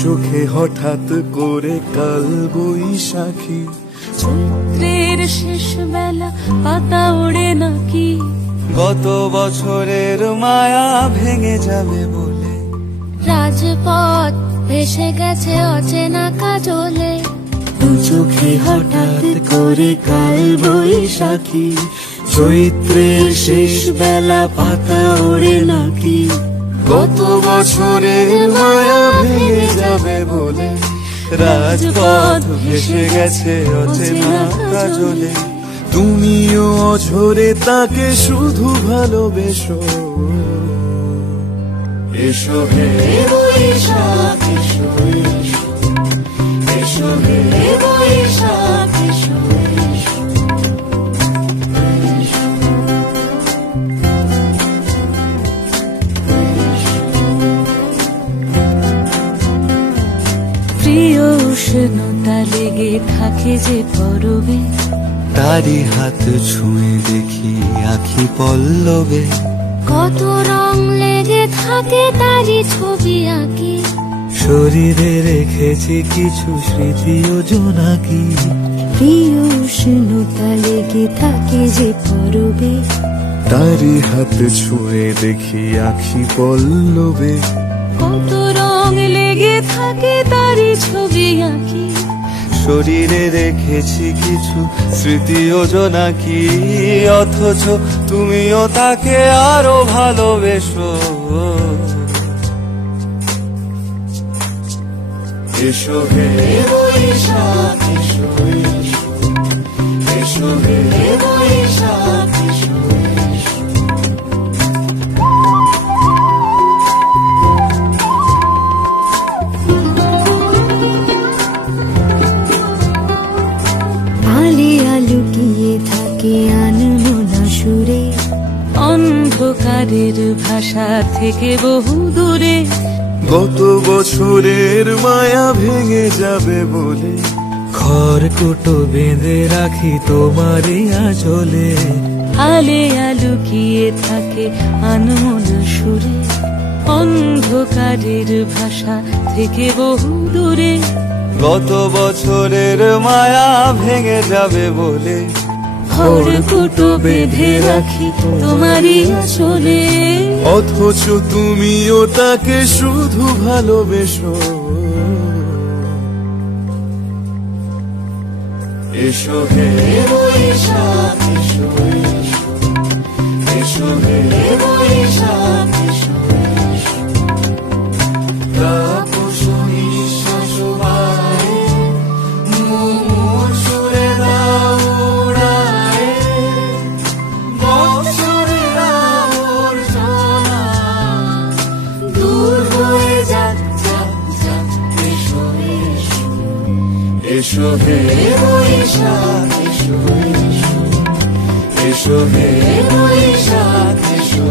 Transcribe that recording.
চোখে হঠাৎ করে কাল বৈশাখী, চৈত্রের শেষ বেলা পাতা ওড়ে নাকি, গত বছরের মায়া ভেঙে যাবে বলে, রাজপথ ভেসে গেছে অচেনা কাজলে, দু চোখে হঠাৎ করে কাল বৈশাখী, চৈত্রের শেষ বেলা পাতা ওড়ে নাকি, গত বছরের মায়া ভেঙে যাবে বলে, রাজপথ ভেসে গেছে অচেনা কাজলে। তুমিও অঝরে তাকে শুধু ভালোবেসো, এসো হে বৈশাখ এসো, এসো হে বৈশাখ এসো। প্রিয় উষ্ণতা লেগে থাকে যে পরবে, তারি হাত ছুঁয়ে দেখি আখি পল্লবে, কত রং লেগে থাকে তারই ছবি আঁকি, শরীরে রেখেছি কিছু স্মৃতি ও জোনাকি। প্রিয় উষ্ণতা লেগে থাকে যে পরবে, তারি হাত ছুঁয়ে দেখি আখি পল্লবে, কত রং লেগে থাকে তারই ছবি আঁকি, শরীরে রেখেছি কিছু স্মৃতি ও জোনাকি। অথচ তুমিও তাকে আরো ভালোবেসো, এসো হে বৈশাখ এসো, এসো হে বৈশাখ এসো। আলিয়া লুকিয়ে থাকে আনমনা সুরে, অন্ধকারের ভাষা থেকে বহু দূরে, গত বছরের মায়া ভেঙে যাবে বলে, খড়কুটো বেঁধে রাখি তোমারই আঁচলে। আলিয়া লুকিয়ে থাকে আনমনা সুরে, অন্ধকারের ভাষা থেকে বহু দূরে, গত বছরের মায়া ভেঙে যাবে বলে, খড়কুটো বেঁধে রাখি তোমারই আঁচলে। অথচ তুমিও তাকে শুধু ভালোবেসো, এসো হে বৈশাখ এসো, এসো হে বৈশাখ এসো। তাপস নিঃশ্বাস বাড়ে, মুমুর সুরে দাও উড়ায়ে, বৎসরের আবর্জনা দূর হয়ে যাক যাক যাক, এসো এসো, এসো হে বৈশাখ এসো, এসো হে বৈশাখ এসো।